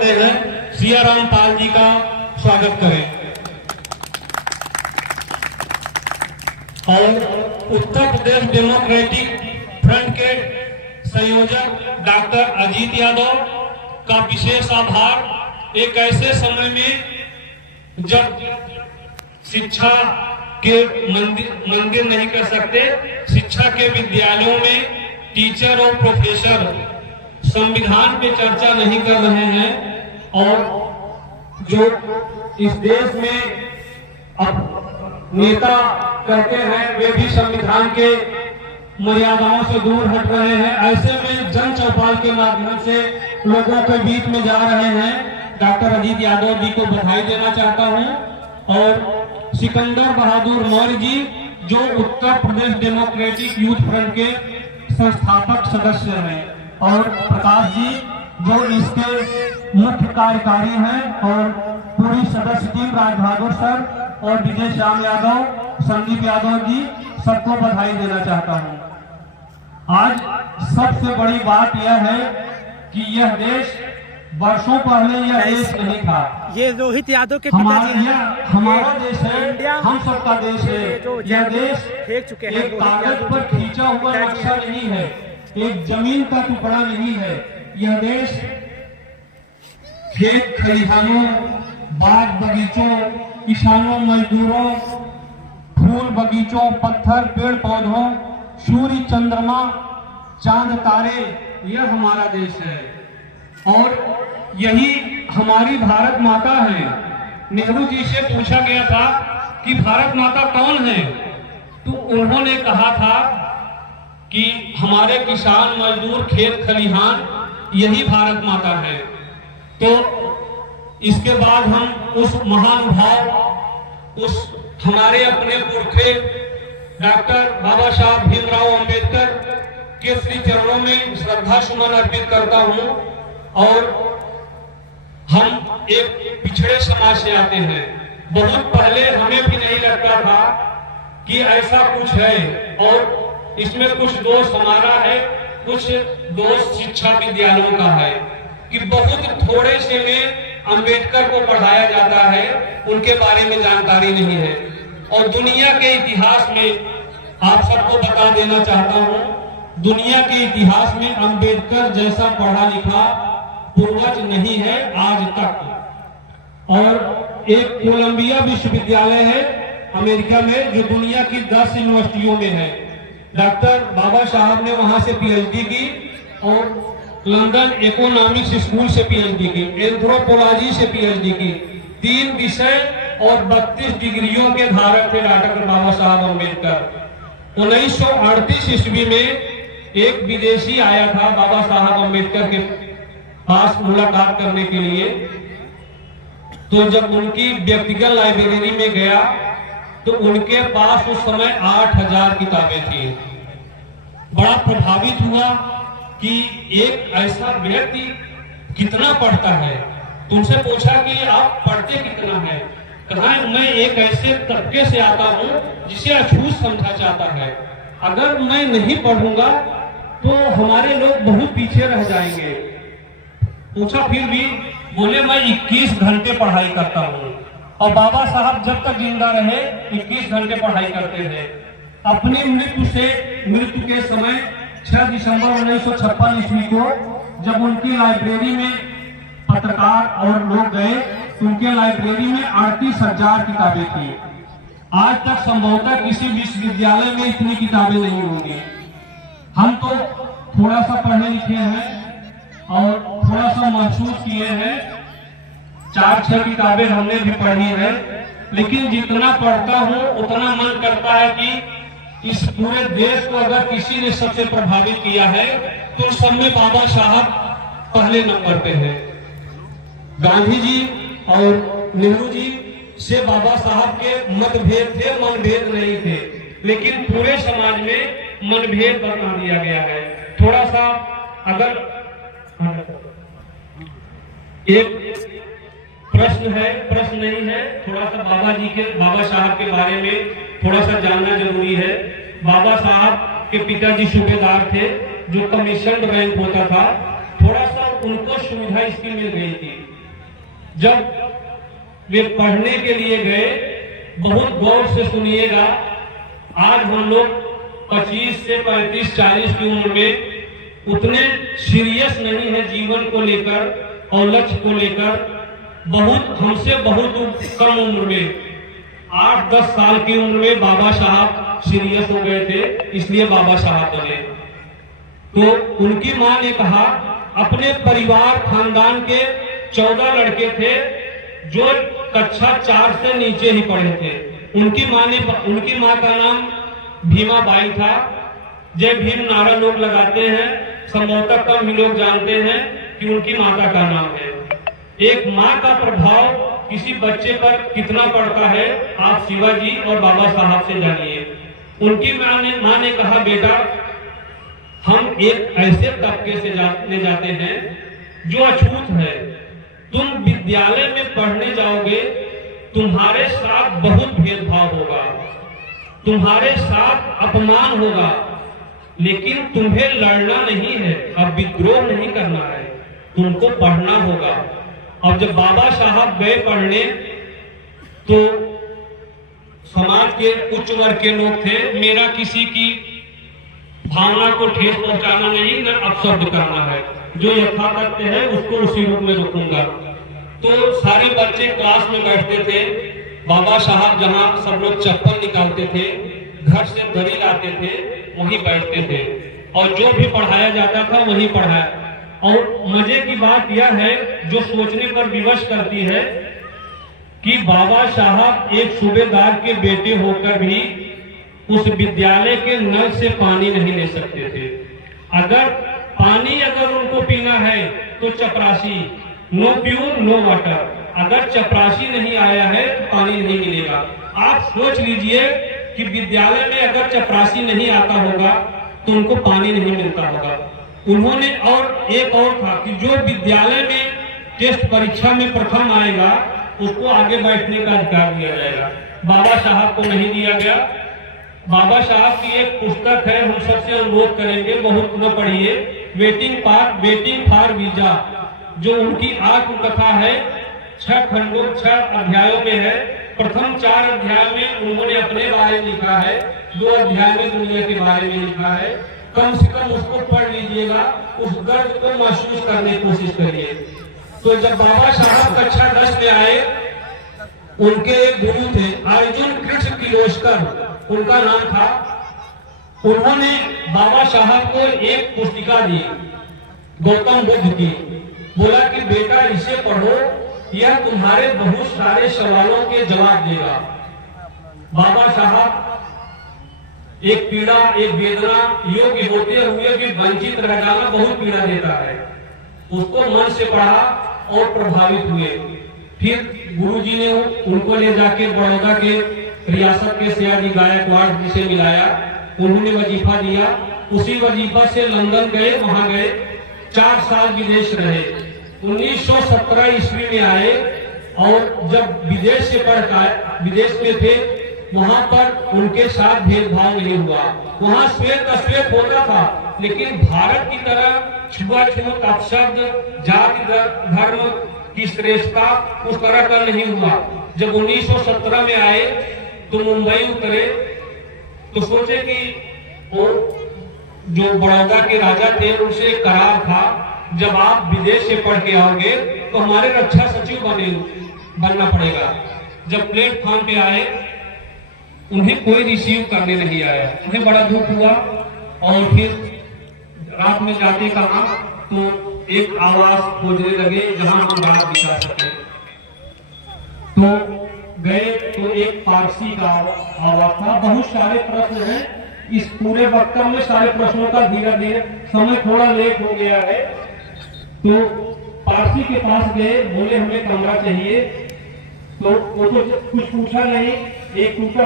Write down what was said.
सियाराम पाल जी का स्वागत करें। और उत्तर प्रदेश डेमोक्रेटिक फ्रंट के संयोजक डॉक्टर अजीत यादव का विशेष आभार। एक ऐसे समय में जब शिक्षा के मंदिर नहीं कर सकते, शिक्षा के विद्यालयों में टीचर और प्रोफेसर संविधान पे चर्चा नहीं कर रहे हैं और जो इस देश में अब नेता कहते हैं वे भी संविधान के मर्यादाओं से दूर हट रहे हैं। ऐसे में जन चौपाल के माध्यम से लोगों के बीच में जा रहे हैं। डॉक्टर अजीत यादव जी को बधाई देना चाहता हूं और सिकंदर बहादुर मौर्य जी जो Uttar Pradesh democratic youth front के संस्थापक सदस्य हैं और प्रकाश जी जो इसके मुख्य कार्यकारी हैं और पूरी सदस्य टीम राज बहादुर सर और विजय श्याम यादव, संदीप यादव जी सबको बधाई देना चाहता हूं। आज सबसे बड़ी बात यह है कि यह देश वर्षों पहले यह देश नहीं था। ये रोहित यादव के पिताजी हैं। हमारा देश है, हम सबका देश है। यह देश फेंक चुके हैं। एक कागज पर खींचा हुआ नक्शा नहीं है, एक जमीन का टुकड़ा नहीं है। यह देश खेत खलिहानों, बाग बगीचों, किसानों, मजदूरों, फूल बगीचों, पत्थर, पेड़ पौधों, सूर्य, चंद्रमा, चांद, तारे, यह हमारा देश है और यही हमारी भारत माता है। नेहरू जी से पूछा गया था कि भारत माता कौन है, तो उन्होंने कहा था कि हमारे किसान, मजदूर, खेत खलिहान यही भारत माता है। तो इसके बाद हम उस महानुभाव, उस हमारे अपने पुरखे डॉक्टर बाबा साहब भीमराव अंबेडकर के श्री चरणों में श्रद्धा सुमन अर्पित करता हूं। और हम एक पिछड़े समाज से आते हैं। बहुत पहले हमें भी नहीं लगता था कि ऐसा कुछ है और इसमें कुछ दोष हमारा है, कुछ दोष शिक्षा विद्यालयों का है कि बहुत थोड़े से में अंबेडकर को पढ़ाया जाता है, उनके बारे में जानकारी नहीं है। और दुनिया के इतिहास में आप सबको बता देना चाहता हूं, दुनिया के इतिहास में अंबेडकर जैसा पढ़ा लिखा पूर्वज नहीं है आज तक। और एक कोलंबिया विश्वविद्यालय है अमेरिका में जो दुनिया की 10 यूनिवर्सिटियों में है। डॉक्टर बाबा साहब ने वहां से पीएचडी की और लंदन इकोनॉमिक्स स्कूल से पीएचडी की, एंथ्रोपोलॉजी से पीएचडी की। 3 विषय और 32 डिग्रियों के धारक थे डॉक्टर बाबा साहब अम्बेडकर। 1938 ईस्वी में एक विदेशी आया था बाबा साहब अम्बेडकर के पास मुलाकात करने के लिए। तो जब उनकी व्यक्तिगत लाइब्रेरी में गया तो उनके पास उस समय 8000 किताबें थी। बड़ा प्रभावित हुआ कि एक ऐसा व्यक्ति कितना पढ़ता है। तुमसे पूछा कि आप पढ़ते कितना है। कहा मैं एक ऐसे तबके से आता हूं जिसे अछूत समझा जाता है। अगर मैं नहीं पढ़ूंगा तो हमारे लोग बहुत पीछे रह जाएंगे। पूछा फिर भी, बोले मैं 21 घंटे पढ़ाई करता हूँ। और बाबा साहब जब तक जिंदा रहे 21 घंटे पढ़ाई करते थे। अपनी मृत्यु के समय 6 दिसंबर 1956 ईस्वी को जब उनकी लाइब्रेरी में पत्रकार और लोग गए, उनके लाइब्रेरी में 38,000 किताबें थी। आज तक संभवतः किसी विश्वविद्यालय में इतनी किताबें नहीं होंगी। हम तो थोड़ा सा पढ़े लिखे हैं और थोड़ा सा महसूस किए हैं। 4-6 किताबें हमने भी पढ़ी है, लेकिन जितना पढ़ता हूँ उतना मन करता है कि इस पूरे देश को अगर किसी ने सबसे प्रभावित किया है तो उस सब में बाबा साहब पहले नंबर पे है। गांधी जी और नेहरू जी से बाबा साहब के मतभेद थे, मनभेद नहीं थे, लेकिन पूरे समाज में मनभेद बना दिया गया है। थोड़ा सा अगर एक प्रश्न है, प्रश्न नहीं है, थोड़ा सा बाबा साहब के बारे में थोड़ा सा जानना जरूरी है। बाबा साहब के पिताजी सूबेदार थे जो कमीशन रैंक होता था। थोड़ा सा उनको सुविधा इसकी मिल गई थी। जब वे पढ़ने के लिए गए, बहुत गौर से सुनिएगा, आज हम लोग 25 से 35-40 की उम्र में उतने सीरियस नहीं है जीवन को लेकर और लक्ष्य को लेकर। बहुत हमसे बहुत कम उम्र में 8-10 साल की उम्र में बाबा साहब सीरियस हो गए थे, इसलिए बाबा साहब बने। तो उनकी मां ने कहा, अपने परिवार खानदान के 14 लड़के थे जो कक्षा 4 से नीचे ही पढ़े थे। उनकी मां का नाम भीमा बाई था। जय भीम नारा लोग लगाते हैं, संभवतः कम ही लोग जानते हैं कि उनकी माता का नाम है। एक मां का प्रभाव किसी बच्चे पर कितना पड़ता है, आप शिवाजी और बाबा साहब से जानिए। उनकी मां ने कहा, बेटा हम एक ऐसे तबके से जाते हैं जो अछूत है। तुम विद्यालय में पढ़ने जाओगे, तुम्हारे साथ बहुत भेदभाव होगा, तुम्हारे साथ अपमान होगा, लेकिन तुम्हें लड़ना नहीं है, अब विद्रोह नहीं करना है, तुमको पढ़ना होगा। अब जब बाबा साहब गए पढ़ने, तो समाज के उच्च वर्ग के लोग थे। मेरा किसी की भावना को ठेस पहुंचाना नहीं, न अपशब्द करना है। जो यथातथ्य है उसको उसी रूप में रखूंगा। तो सारे बच्चे क्लास में बैठते थे। बाबा साहब जहां सब लोग चप्पल निकालते थे, घर से दरी लाते थे, वहीं बैठते थे और जो भी पढ़ाया जाता था वहीं पढ़ाया। और मजे की बात यह है, जो सोचने पर विवश करती है, कि बाबा साहब एक सूबेदार के बेटे होकर भी उस विद्यालय के नल से पानी नहीं ले सकते थे। अगर उनको पीना है तो चपरासी, नो प्यूर नो वाटर। अगर चपरासी नहीं आया है तो पानी नहीं मिलेगा। आप सोच लीजिए कि विद्यालय में अगर चपरासी नहीं आता होगा तो उनको पानी नहीं मिलता होगा। उन्होंने और एक और था कि जो विद्यालय में टेस्ट परीक्षा में प्रथम आएगा उसको आगे बैठने का अधिकार दिया जाएगा। बाबा साहब को नहीं दिया गया। बाबा साहब की एक पुस्तक है, हम सबसे अनुरोध करेंगे बहुत न पढ़िए, वेटिंग फॉर वीजा, जो उनकी आत्मकथा है। 6 खंडों 6 अध्यायों में है। प्रथम 4 अध्याय में उन्होंने अपने बारे में लिखा है, 2 अध्याय में दुनिया के बारे में लिखा है। कम से कम उसको पढ़ लीजिएगा, उस दर्द को महसूस करने की कोशिश करिए। तो जब बाबा साहब कक्षा 10 में आए, उनके एक गुरु थे अर्जुन कृष्ण किर्लोस्कर, उनका नाम था। उन्होंने बाबा साहब को एक पुस्तिका दी गौतम बुद्ध की। बोला कि बेटा इसे पढ़ो, यह तुम्हारे बहुत सारे सवालों के जवाब देगा। बाबा साहब एक पीड़ा, एक वेदना, योग्य होते हुए भी वंचित रह जाना बहुत पीड़ा देता है। उसको मन से पढ़ा और प्रभावित हुए। फिर गुरुजी ने उनको ले जाके बड़ौदा के रियासत के सयाजी गायकवाड़ जी से मिलाया। उन्होंने वजीफा दिया। उसी वजीफा से लंदन गए, वहां गए 4 साल विदेश रहे। 1917 ईस्वी में आए और जब विदेश से पढ़कर विदेश में थे, वहां पर उनके साथ भेदभाव नहीं हुआ। वहां श्वेत अश्वेत होता था, लेकिन भारत की तरह छुआछूत, अपशब्द, जाति धर्म की श्रेष्ठता उस तरह का नहीं हुआ। जब 1917 में आए तो मुंबई उतरे तो सोचे कि वो जो बड़ौदा के राजा थे उनसे एक करार था, जब आप विदेश से पढ़ के आओगे तो हमारे रक्षा सचिव बनना पड़ेगा। जब प्लेटफॉर्म पे आए, उन्हें कोई रिसीव करने नहीं आया। उन्हें बड़ा दुख हुआ और फिर रात में जाते कहा तो एक आवास खोजने लगे जहां हम बात बिता सके। तो गए तो एक पारसी का आवास था। बहुत सारे प्रश्न हैं, इस पूरे वक्तव्य में सारे प्रश्नों का धीरे धीरे, समय थोड़ा लेट हो गया है। तो पारसी के पास गए, बोले हमें कमरा चाहिए। तो वो तो कुछ पूछा नहीं, एक टूटा